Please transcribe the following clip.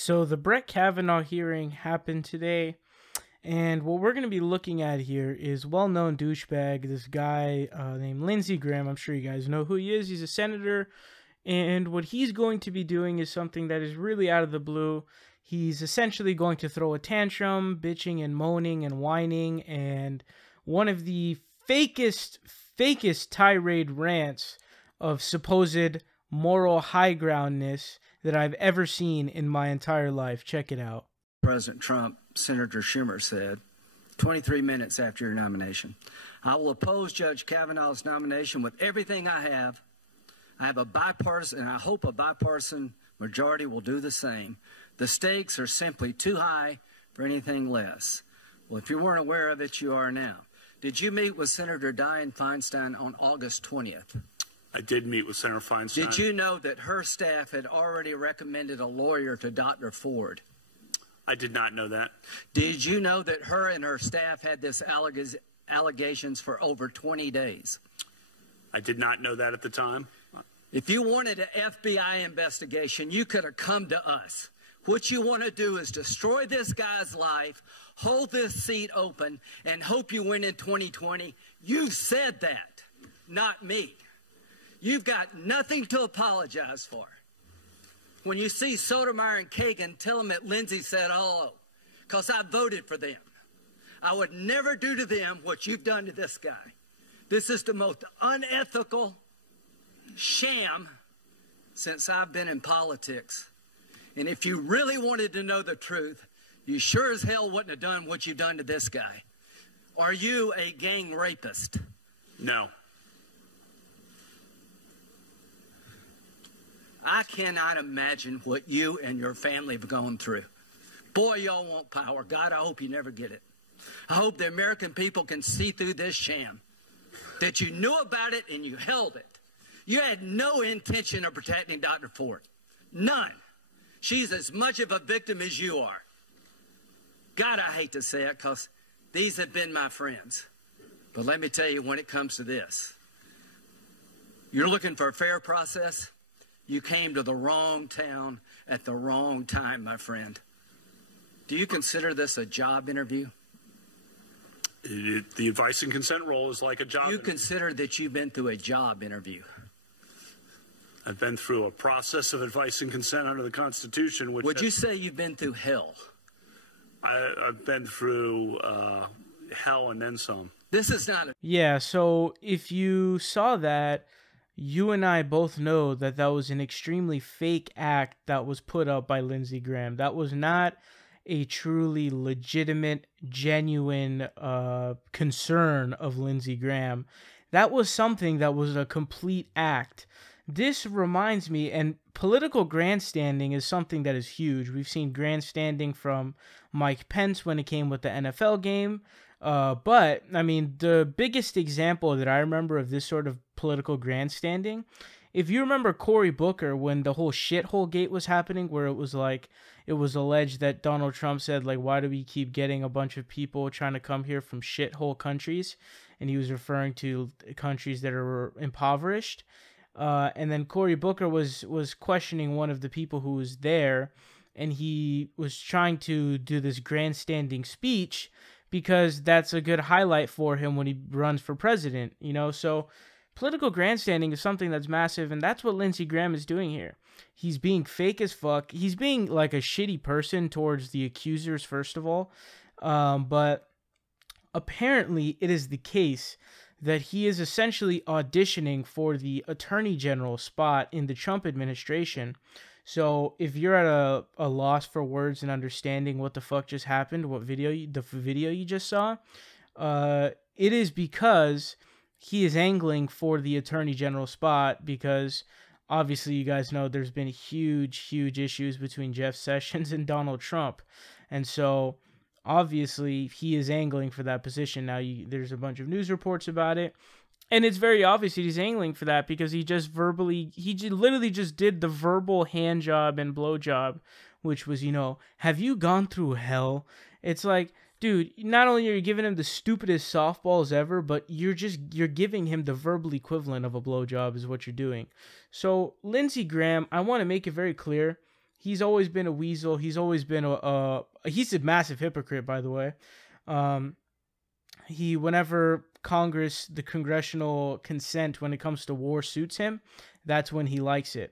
So the Brett Kavanaugh hearing happened today, and what we're going to be looking at here is well-known douchebag, this guy named Lindsey Graham. I'm sure you guys know who he is. He's a senator, and what he's going to be doing is something that is really out of the blue. He's essentially going to throw a tantrum, bitching and moaning and whining, and one of the fakest tirade rants of supposed moral high groundness that I've ever seen in my entire life. Check it out. President Trump, Senator Schumer said, 23 minutes after your nomination, I will oppose Judge Kavanaugh's nomination with everything I have. I have a bipartisan, and I hope a bipartisan majority will do the same. The stakes are simply too high for anything less. Well, if you weren't aware of it, you are now. Did you meet with Senator Dianne Feinstein on August 20th? I did meet with Senator Feinstein. Did you know that her staff had already recommended a lawyer to Dr. Ford? I did not know that. Did you know that her and her staff had this allegations for over 20 days? I did not know that at the time. If you wanted an FBI investigation, you could have come to us. What you want to do is destroy this guy's life, hold this seat open, and hope you win in 2020. You said that, not me. You've got nothing to apologize for. When you see Sotomayor and Kagan, tell them that Lindsey said hello, because I voted for them. I would never do to them what you've done to this guy. This is the most unethical sham since I've been in politics. And if you really wanted to know the truth, you sure as hell wouldn't have done what you've done to this guy. Are you a gang rapist? No. I cannot imagine what you and your family have gone through. Boy, y'all want power. God, I hope you never get it. I hope the American people can see through this sham, that you knew about it and you held it. You had no intention of protecting Dr. Ford. None. She's as much of a victim as you are. God, I hate to say it because these have been my friends. But let me tell you, when it comes to this, you're looking for a fair process. You came to the wrong town at the wrong time, my friend. Do you consider this a job interview? The advice and consent role is like a job interview. You consider that you've been through a job interview? I've been through a process of advice and consent under the Constitution. Which Would you say you've been through hell? I've been through hell and then some. This is not a... Yeah, so if you saw that, you and I both know that that was an extremely fake act that was put up by Lindsey Graham. That was not a truly legitimate, genuine concern of Lindsey Graham. That was something that was a complete act. This reminds me, and political grandstanding is something that is huge. We've seen grandstanding from Mike Pence when it came with the NFL game. But, I mean, the biggest example that I remember of this sort of political grandstanding, if you remember Cory Booker when the whole shithole gate was happening, where it was like, it was alleged that Donald Trump said, like, why do we keep getting a bunch of people trying to come here from shithole countries? And he was referring to countries that are impoverished. And then Cory Booker was questioning one of the people who was there, and he was trying to do this grandstanding speech because that's a good highlight for him when he runs for president, you know? So political grandstanding is something that's massive, and that's what Lindsey Graham is doing here. He's being fake as fuck. He's being like a shitty person towards the accusers, first of all. But apparently it is the case that he is essentially auditioning for the attorney general spot in the Trump administration. So if you're at a loss for words and understanding what the fuck just happened, the video you just saw, it is because he is angling for the attorney general spot, because obviously you guys know there's been huge issues between Jeff Sessions and Donald Trump. And so obviously he is angling for that position. Now there's a bunch of news reports about it, and it's very obvious that he's angling for that because he literally just did the verbal hand job and blow job, which was, you know, have you gone through hell? It's like, dude, not only are you giving him the stupidest softballs ever, but you're giving him the verbal equivalent of a blowjob is what you're doing. So Lindsey Graham, I want to make it very clear, He's always been a weasel. He's always been he's a massive hypocrite, by the way. Whenever the congressional consent when it comes to war suits him, that's when he likes it.